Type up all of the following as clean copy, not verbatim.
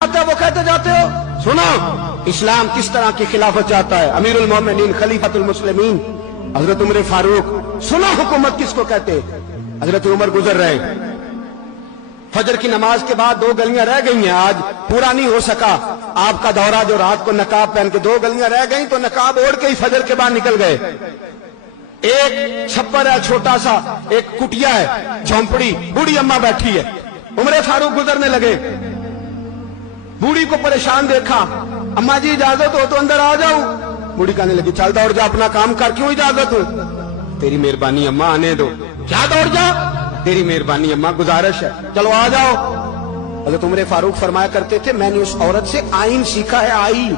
وہ کہتے جاتے ہو سنا اسلام کس طرح کی خلافت چاہتا ہے، امیر المومنین خلیفۃ المسلمین حضرت عمر فاروق، سنا حکومت کس کو کہتے؟ حضرت عمر گزر رہے، فجر کی نماز کے بعد 2 گلیاں رہ گئی ہیں، آج پورا نہیں ہو سکا آپ کا دورہ، جو رات کو نقاب پہن کے 2 گلیاں رہ گئیں تو نقاب اوڑھ کے ہی فجر کے بعد نکل گئے۔ ایک چھپر ہے چھوٹا سا، ایک کٹیا ہے جھونپڑی، بوڑھی اماں بیٹھی ہے، عمر فاروق گزرنے لگے، بوڑھی کو پریشان دیکھا، اماں جی اجازت ہو تو اندر آ جاؤں؟ بوڑھی کہنے لگی چل دوڑ جا، اپنا کام کر، کیوں اجازت ہو؟ تیری مہربانی اماں آنے دو۔ کیا دوڑ جا؟ تیری مہربانی اماں گزارش ہے، چلو آ جاؤ۔ حضرت عمر فاروق فرمایا کرتے تھے میں نے اس عورت سے آئین سیکھا ہے، آئین،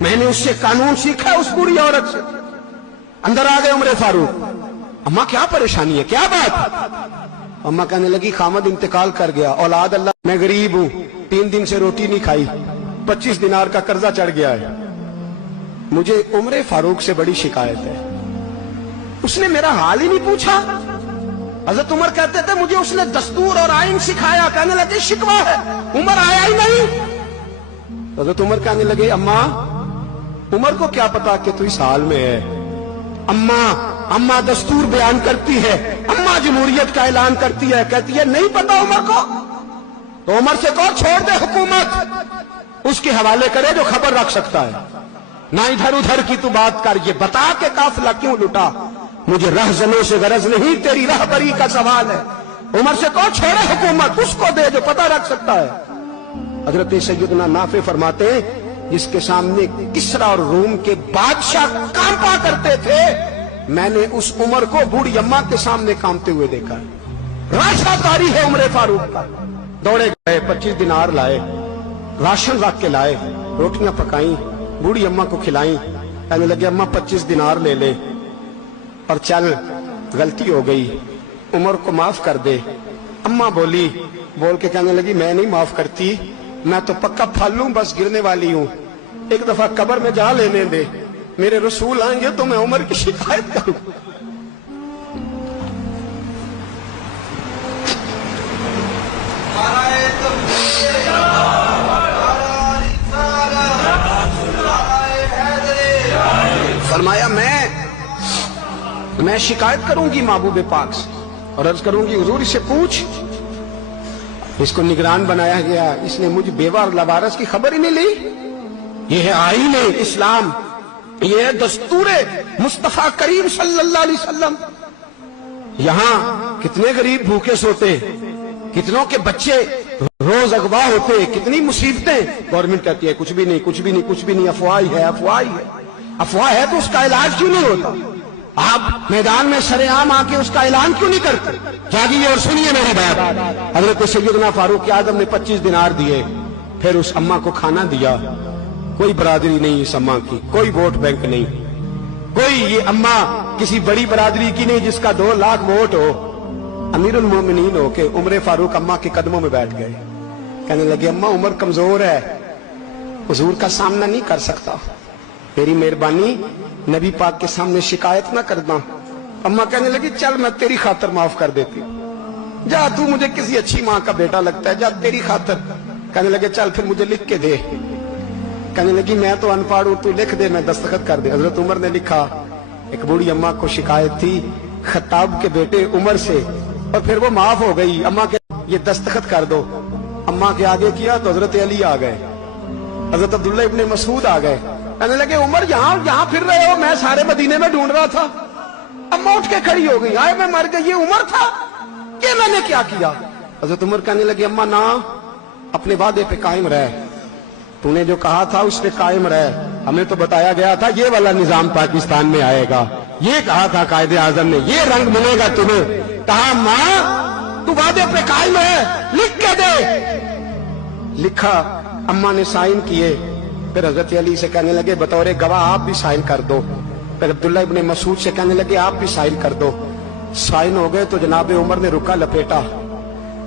میں نے اس سے قانون سیکھا ہے، اس بوڑھی عورت سے۔ اندر آ گئے عمر فاروق، اماں کیا پریشانی ہے، کیا بات؟ اماں کہنے لگی خامد انتقال کر گیا، اولاد اللہ، میں غریب ہوں، 3 دن سے روٹی نہیں کھائی، 25 دینار کا قرضہ چڑھ گیا ہے، مجھے عمر فاروق سے بڑی شکایت ہے، اس نے میرا حال ہی نہیں پوچھا۔ حضرت عمر کہتے تھے مجھے اس نے دستور اور آئین سکھایا، کہنے لگے شکوہ ہے، عمر آیا ہی نہیں۔ حضرت عمر کہنے لگے اماں، عمر کو کیا پتا کہ تو اس حال میں ہے، اماں دستور بیان کرتی ہے، اماں جمہوریت کا اعلان کرتی ہے، کہتی ہے نہیں پتا عمر کو، تو عمر سے کہو چھوڑ دے حکومت، اس کے حوالے کرے جو خبر رکھ سکتا ہے، نہ ادھر ادھر کی تو بات کر، یہ بتا کہ قافلہ کیوں لٹا، مجھے رہزنوں سے غرض نہیں، تیری رہبری کا سوال ہے، عمر سے کہو چھوڑے حکومت، اس کو دے جو پتہ رکھ سکتا ہے۔ حضرت سیدنا نافع فرماتے ہیں جس کے سامنے کسرا اور روم کے بادشاہ کانپا کرتے تھے، میں نے اس عمر کو بوڑھی اماں کے سامنے کانپتے ہوئے دیکھا ہے۔ راشا کاری ہے عمر فاروق کا، دوڑے گئے، 25 دینار لائے، راشن رکھ کے لائے، روٹیاں پکائیں، بوڑھی اماں کو کھلائیں، کہنے لگے اماں 25 دینار لے لے اور چل، غلطی ہو گئی، عمر کو معاف کر دے۔ اماں بولی، بول کے کہنے لگی میں نہیں معاف کرتی، میں تو پکا پھل ہوں، بس گرنے والی ہوں، ایک دفعہ قبر میں جا لینے دے، میرے رسول آئیں گے تو میں عمر کی شکایت کروں۔ فرمایا میں شکایت کروں گی محبوب پاک سے اور عرض کروں گی حضور اس سے پوچھ، اس کو نگران بنایا گیا، اس نے مجھ بیوہ اور لوارث کی خبر ہی نہیں لی، یہ ہے آئین اسلام، یہ ہے دستور مصطفیٰ کریم صلی اللہ علیہ وسلم۔ یہاں کتنے غریب بھوکے سوتے، کتنوں کے بچے روز اغوا ہوتے، کتنی مصیبتیں، گورنمنٹ کہتی ہے کچھ بھی نہیں، کچھ بھی نہیں، کچھ بھی نہیں، افواہ ہے، افواہ ہے، افواہ ہے تو اس کا علاج کیوں نہیں ہوتا؟ آپ میدان میں سر عام آ کے اس کا اعلان کیوں نہیں کرتے؟ جاگیے اور سنیے میری بات۔ حضرت سیدنا فاروق اعظم نے 25 دینار دیے، پھر اس اماں کو کھانا دیا، کوئی برادری نہیں اس اماں کی، کوئی ووٹ بینک نہیں، کوئی یہ اماں کسی بڑی برادری کی نہیں جس کا 2 لاکھ ووٹ ہو۔ امیر المومنین ہو کے عمر فاروق اماں کے قدموں میں بیٹھ گئے، کہنے لگے اماں عمر کمزور ہے، حضور کا سامنا نہیں کر سکتا، تیری مہربانی نبی پاک کے سامنے شکایت نہ کرنا۔ اماں کہنے لگی چل میں تیری خاطر معاف کر دیتی، جا تو مجھے کسی اچھی ماں کا بیٹا لگتا ہے، جا تیری خاطر۔ کہنے لگے چل پھر مجھے لکھ کے دے، کہنے لگی میں تو ان پڑھ ہوں، تو لکھ دے میں دستخط کر دے۔ حضرت عمر نے لکھا، ایک بوڑھی اماں کو شکایت تھی خطاب کے بیٹے عمر سے، اور پھر وہ معاف ہو گئی، اماں کے یہ دستخط کر دو، اماں کے آگے کیا تو حضرت علی آ گئے، حضرت عبداللہ ابن مسعود آ گئے، کہنے لگے عمر یہاں پھر رہے ہو، میں سارے مدینے میں ڈھونڈ رہا تھا۔ اماں اٹھ کے کھڑی ہو گئی، آئے میں مر گئی، یہ عمر تھا، یہ میں نے کیا کیا؟ حضرت عمر کہنے لگے اماں نہ، اپنے وعدے پہ قائم رہ، تو نے جو کہا تھا اس پہ قائم رہ، ہمیں تو بتایا گیا تھا یہ والا نظام پاکستان میں آئے گا، یہ کہا تھا قائد اعظم نے، یہ رنگ ملے گا تمہیں، کہا ماں تو وعدے پہ قائم ہے، لکھ کے دے۔ لکھا، اماں نے سائن کیے، پھر حضرت علی سے کہنے لگے بطور گواہ آپ بھی سائن کر دو، پھر عبداللہ ابن مسعود سے کہنے لگے آپ بھی سائن کر دو، سائن ہو گئے تو جناب عمر نے رکا لپیٹا،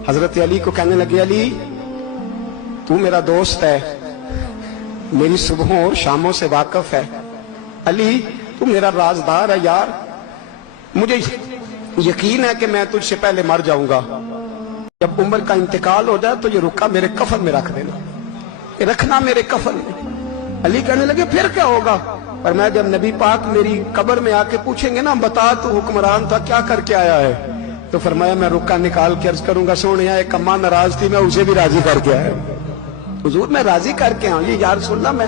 حضرت علی کو کہنے لگے علی تو میرا دوست ہے، میری صبحوں اور شاموں سے واقف ہے، علی تو میرا رازدار ہے یار، مجھے یقین ہے کہ میں تجھ سے پہلے مر جاؤں گا، جب عمر کا انتقال ہو جائے تو یہ رکا میرے کفن میں رکھ دینا۔ کہ رکھنا میرے کفن میں. علی کہنے لگے پھر کیا ہوگا؟ پر میں جب نبی پاک میری قبر میں آ کے پوچھیں گے نا بتا تو حکمران تھا کیا کر کے آیا ہے، تو فرمایا میں رکا نکال کے عرض کروں گا سونے ایک اماں ناراض تھی میں اسے بھی راضی کر کے آیا. حضور میں راضی کر کے آؤں. یہ یا رسول اللہ میں